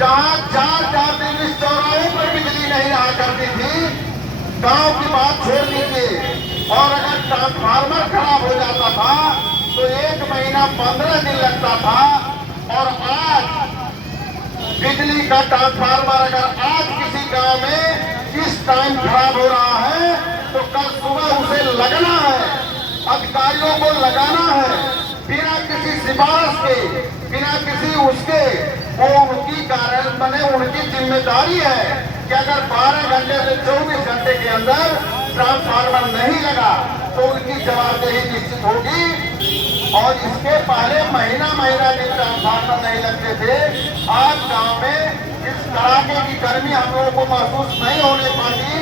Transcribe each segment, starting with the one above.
जहाँ 4-4 चौराहों पर बिजली नहीं रहा करती थी, गांव की बात छोड़ दीजिए, और अगर ट्रांसफार्मर खराब हो जाता था तो 1 महीना 15 दिन लगता था। और आज बिजली का ट्रांसफार्मर अगर आज किसी गांव में इस टाइम खराब हो रहा है तो कल सुबह उसे लगना है, अधिकारियों को लगाना है, बिना किसी सिफारिश के, बिना किसी उसके, वो उनकी कार्य बने, उनकी जिम्मेदारी है कि अगर 12 घंटे से 24 घंटे के अंदर ट्रांसफार्मर नहीं लगा तो उनकी जवाबदेही निश्चित होगी। और इसके पहले महीना दिन ट्रांसफार्मर नहीं लगते थे। आज गांव में इस कड़ाके की गर्मी हम लोगों को महसूस नहीं होने पाती।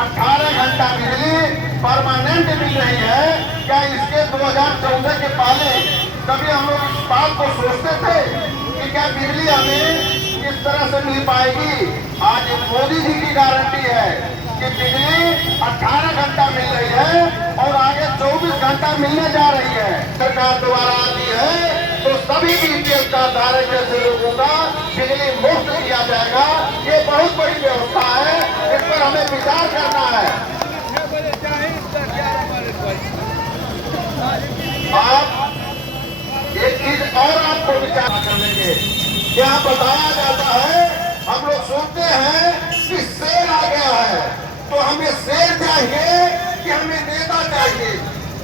18 घंटा बिजली परमानेंट मिल रही है। क्या इसके 2014 के पहले कभी हम लोग इस बात को सोचते थे कि क्या बिजली हमें इस तरह से मिल पाएगी? आज मोदी जी की गारंटी है कि बिजली 18 घंटा मिल रही है और आगे 24 घंटा मिलने जा रही है। सरकार दोबारा आती है तो सभी बीपीएल कार्ड धारक जैसे लोगों का बिजली मुफ्त दिया जाएगा। ये बहुत बड़ी व्यवस्था है, इस पर हमें विचार करना है। आप एक चीज और आपको विचार करने के क्या बताया जाता है, हम लोग सुनते हैं कि शेर आ गया है, तो हमें शेर चाहिए कि हमें नेता चाहिए?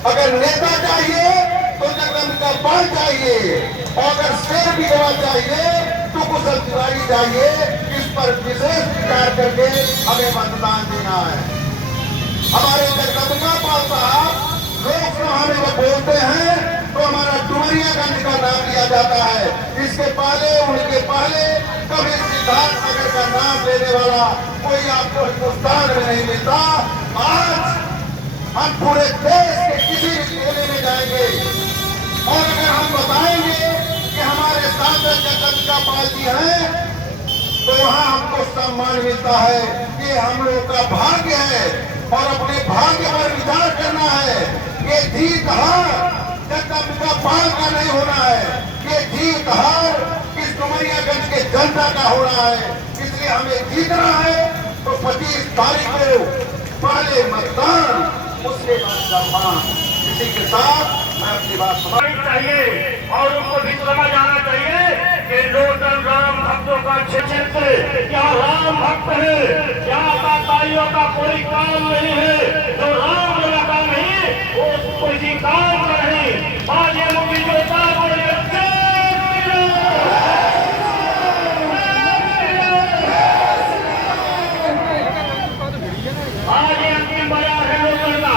अगर नेता चाहिए तो जगदम्बिका पाल चाहिए, और अगर शेर विधवा चाहिए तो कुशल तिवारी चाहिए। इस पर विशेष विचार करके हमें मतदान देना है। हमारे जगदम्बिका पाल साहब लोकसभा में जब बोलते हैं तो हमारा डुमरियागंज का नाम लिया जाता है। इसके पहले, उनके पहले कभी सिद्धार्थ नगर का नाम लेने वाला कोई आपको हिंदुस्तान में नहीं मिलता। आज हम पूरे देश के किसी भी कोने में जाएंगे और अगर हम बताएंगे कि हमारे सांसद जगदम्बिका पाल जी हैं तो वहां हमको सम्मान मिलता है। ये हम लोग का भाग्य है और अपने भाग्य पर विचार करना है। ये जीत हार जगदम्बिका पाल का नहीं होना है, ये जीत हार इस डुमरियागंज के जनता का हो रहा है। इसलिए हमें जीतना है तो 25 तारीख को पहले मतदान, उसके बाद सम्मान। इसी के साथ मैं अपनी बात समाप्त चाहिए और उनको भी समझ आना चाहिए कि टोटल राम भक्तों का क्षेत्र क्या राम भक्त है, क्या ताताइयों का कोई काम नहीं है। जो राम लगा नहीं वो कोई काम नहीं। आज ये मुझे जो आज ये अंतिम बाजार है लोकल का,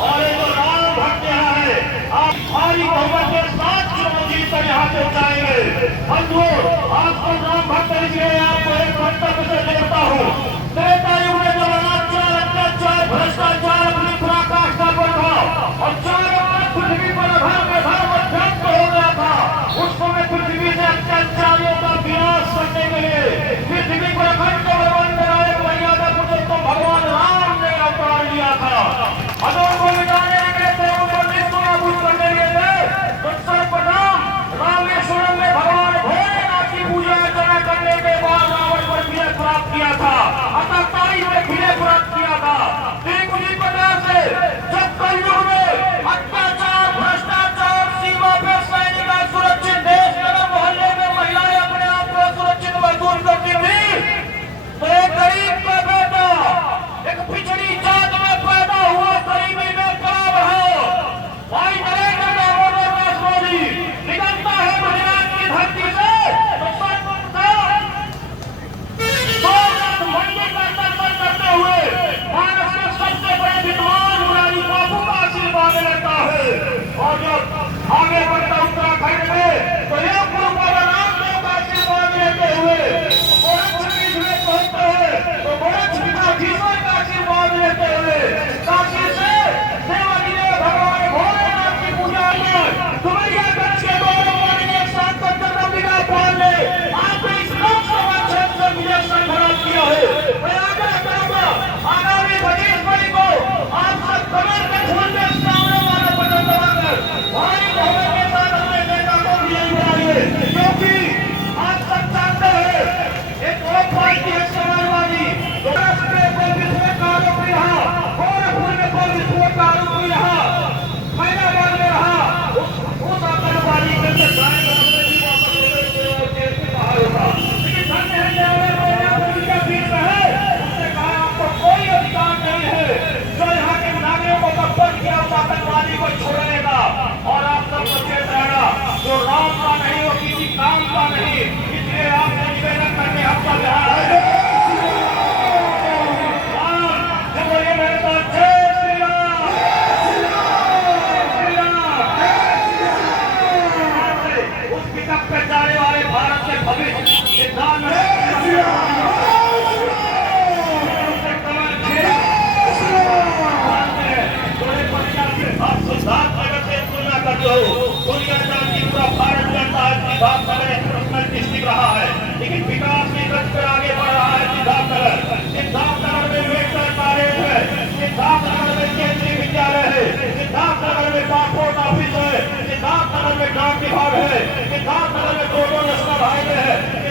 और ये जो राम भक्त यहाँ है आप भारी बहुमत के साथ चुनाव जीत कर यहाँ पे जाएंगे। बंधुओं, आपको राम भक्त इसलिए आपको एक वक्तव्य से देता हूँ। त्रेता युग में जब अनाचार, अत्याचार, भ्रष्टाचार अपनी पराकाष्ठा पर था और चारों तरफ पृथ्वी पर धर्म अध्यात्म हो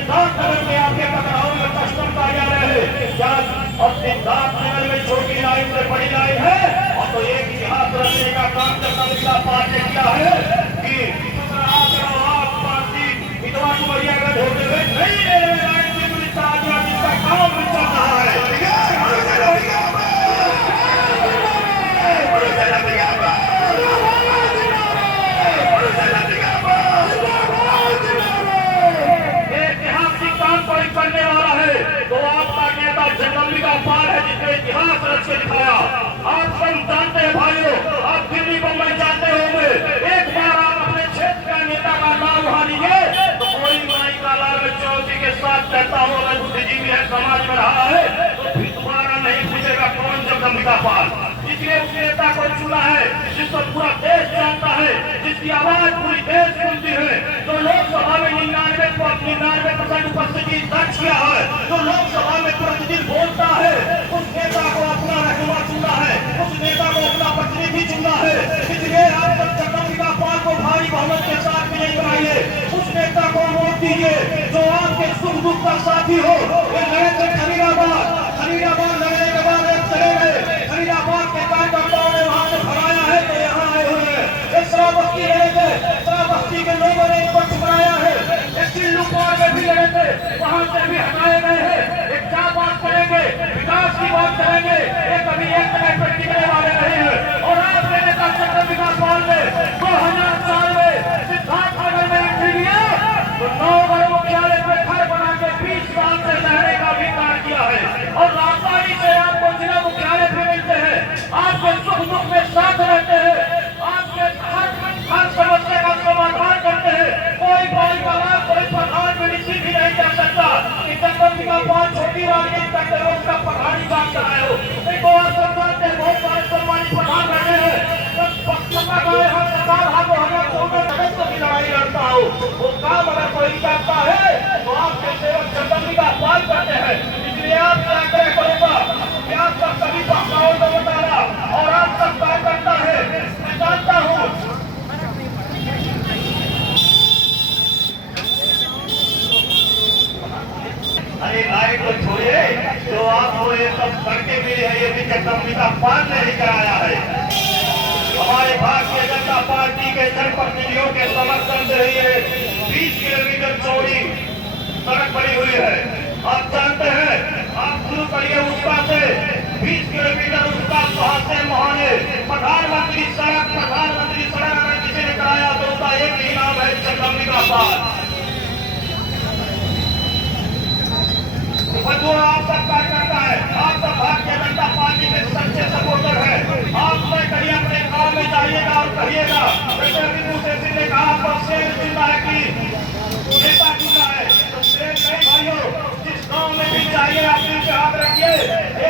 सिद्धार्थनगर में आपके टकराव में कस्टम कार्यालय है क्या, और सिद्धार्थनगर में छोटी लाइन से बड़ी लाइन है, और तो एक इतिहास रचने का काम जनता पार्टी ने किया है कि आप पार्टी विधवा कुमारिया का ढोलते हुए नई रेलवे लाइन से जुड़ी ताजा जिसका काम भी चल रहा है। करने वाला है तो आपका नेता जगदम्बिका पाल है, जिसने इतिहास रच के दिखाया। आप सब जानते हैं भाइयों, आप दिल्ली बम्बई जाते होंगे, एक बार आप अपने क्षेत्र का नेता का नाम वहां लीजिए तो कोई माई का लाल चौधरी के साथ कहता हो अगर बुद्धिजीवी है, समाज में रहा है, तो फिर दोबारा नहीं पूछेगा कौन जगदम्बिका पाल। इसलिए उस नेता को चुना है जिसको पूरा देश जानता है, जिसकी आवाज पूरी देश सुनती है, जो लोकसभा में 99% उपस्थिति दर्ज किया है, जो लोकसभा में प्रतिदिन बोलता है, उस नेता को अपना रहनुमा चुना है, उस नेता को अपना प्रतिनिधि चुना है। इसलिए आप सब जगदम्बिका पाल को भारी बहुमत के साथ विजयी बनाइए, उस नेता को वोट दीजिए जो आपके सुख दुख का साथी हो। ये नए थे खरीदाबाद लगने के बाद चले गए, खरीदाबाद के कार्यकर्ताओं ने वहां से भगाया है तो यहाँ आए हुए हैं। श्रावस्ती रहे थे, श्रावस्ती के लोगों ने इनको ठुकराया है, एक चिल्लू पार में भी रहे थे, वहां से भी हटाए गए हैं। एक क्या बात करेंगे, विकास की बात करेंगे, एक अभी एक तरह पर टिकने वाले नहीं है। और आपने नेता जगदम्बिका पाल ने 2004 में सिद्धार्थनगर में एंट्री लिया तो 9 बड़े मुख्यालय में घर बना के 20 साल से रहने का भी कार्य किया है, और राजधानी से आपको जिला मुख्यालय पे मिलते हैं, आपके सुख दुख में साथ रहते हैं, आपके हर समस्या का समाधान करते हैं। कोई प्रधान मिनिस्ट्री भी नहीं कर सकता कि जगदम्बिका पाल छोटी राजनीति करते हुए उसका पठानी काम कराए हो। बहुत सारे सम्मानित प्रधान बैठे हैं, लड़ाई लड़ता हो वो काम अगर कोई करता है तो आपके सेवक जगदम्बिका पाल करते हैं। इसलिए आपसे आग्रह करूंगा कि आप सब सभी भाषाओं को बताना और आप सब काम करता है। मैं जानता हूँ अरे लाइट को छोड़िए, जो आपको ये सब सड़कें मिली है ये भी जगदम्बिका पाल ने ही कराया है। हमारे भारतीय जनता पार्टी के जनप्रतिनिधियों के समर्थन से ये 20 किलोमीटर चौड़ी सड़क बनी हुई है। आप जानते हैं, आप शुरू करिए उसका से 20 किलोमीटर उसका वहां से मोहाने प्रधानमंत्री सड़क अगर किसी ने कराया तो उसका एक ही नाम है जगदम्बिका पाल। जो आप सब कार्य करता है, आप सब भारतीय जनता पार्टी के सच्चे सपोर्टर है। आप तय करिए, अपने गांव में जाइएगा और कहिएगा जैसे अभी मुझे ने कहा आपको शेर चुना है कि नेता चुना है, तो शेर नहीं भाइयों, जिस गांव में भी जाइए आप दिल पे हाथ रखिए,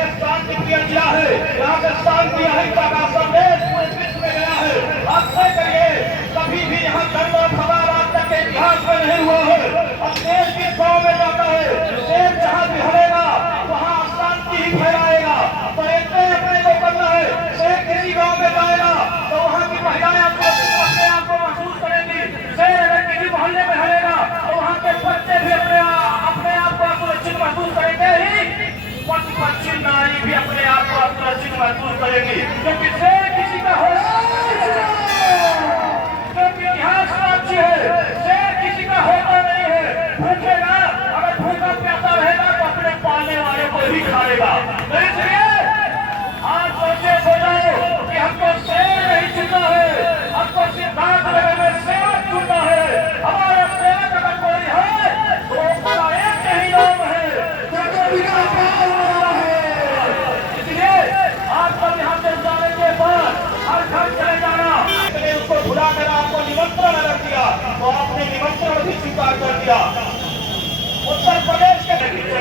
एक शांति प्रिय जिला है, यहाँ से शांति अहिंसा का संदेश पूरे विश्व में गया है। आप तय करिए, कभी भी यहाँ धर्म और खबर आज तक के इतिहास में नहीं हुआ है। अब देश किस गाँव में जाता है, शेर जहाँ भी हरेगा वहाँ शांति ही फैलाएगा। तो इतने अपने को करना है, शेर किसी गाँव में जाएगा तो वहाँ की महिलाएं अपने आप को महसूस करेंगी। शेर अगर किसी मोहल्ले में हरेगा तो वहाँ के बच्चे भी अपने आप को सुरक्षित महसूस करेंगे ही, पश्चिम नारी भी अपने आप को सुरक्षित महसूस करेगी, क्योंकि शेर किसी का होगा, क्योंकि इतिहास साक्षी है, शेर किसी का होता नहीं है। भूखेगा, अगर भूखा प्यासा रहेगा तो अपने पालने वाले को ही खाएगा। तो इसलिए आज सोचे सो जाओ कि हमको शेर नहीं चुना है, हमको सिद्धार्थनगर में सेवक चुना है। हमारा सेवक अगर कोई है तो उसका एक ही नाम है जगदम्बिका पाल है। इसलिए आप सब यहाँ से जाने के बाद हर घर चले जाना। उसको भुला कर आपको निमंत्रण अगर दिया तो आपने निमंत्रण भी स्वीकार कर दिया। उत्तर प्रदेश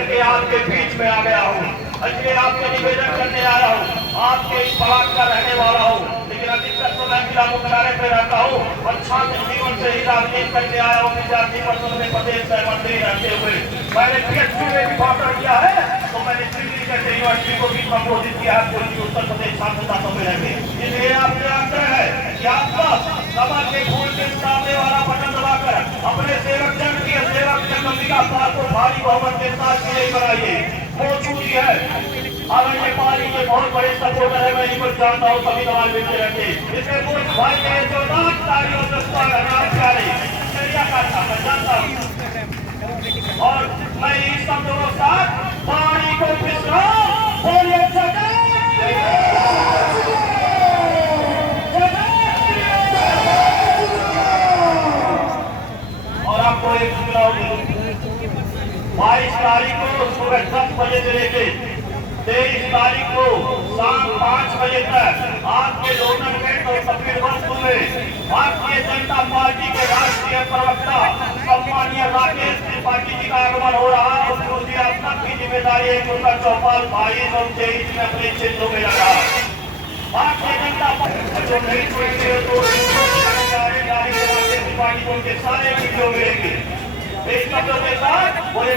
के आपके बीच में आ गया हूँ, इसलिए आपसे निवेदन करने आया हूँ। आपके इस पलाट का रहने वाला हूँ, लेकिन अधिकतर तो मैं जिला मुख्यालय पे रहता हूँ और छात्र जीवन से ही राजनीति करने आया हूँ। विद्यार्थी परिषद में प्रदेश सहमंत्री रहते हुए मैंने PhD में भी भाषण किया है, तो मैंने दिल्ली जैसे यूनिवर्सिटी को भी संबोधित किया है पूरी उत्तर प्रदेश छात्रता सम्मेलन में। इसलिए आपसे आग्रह है कि आपका सभा के फूल के सामने वाला बटन दबाकर अपने सेवक जन की सेवक जगदम्बिका पाल को भारी बहुमत के साथ विजयी बनाइए। हो चुकी है आरण्य पाली के बहुत बड़े सपोर्टर है, मैं इनको जानता हूँ, सभी सवाल मिलते रहते। इसमें वो भाई के जोरदार तालियों से स्वागत करता मैं जानता हूँ। और मैं इन सब दोनों साथ पानी को विश्राम बोलिए और आपको एक सुझाव दूं, 22 तारीख को सुबह 10 बजे से लेके 23 तारीख को शाम 5 बजे तक आपके लोटन गेट और सफेद वस्तु में भारतीय जनता पार्टी के राष्ट्रीय प्रवक्ता सम्मानीय राकेश त्रिपाठी जी का आगमन हो रहा है। उसकी आप सबकी जिम्मेदारी है कि उनका चौपाल 22 और 23 में अपने क्षेत्रों में लगा। भारतीय जनता पार्टी जो नई त्रिपाठी को उनके सारे वीडियो मिलेंगे। इस शब्दों के साथ बोले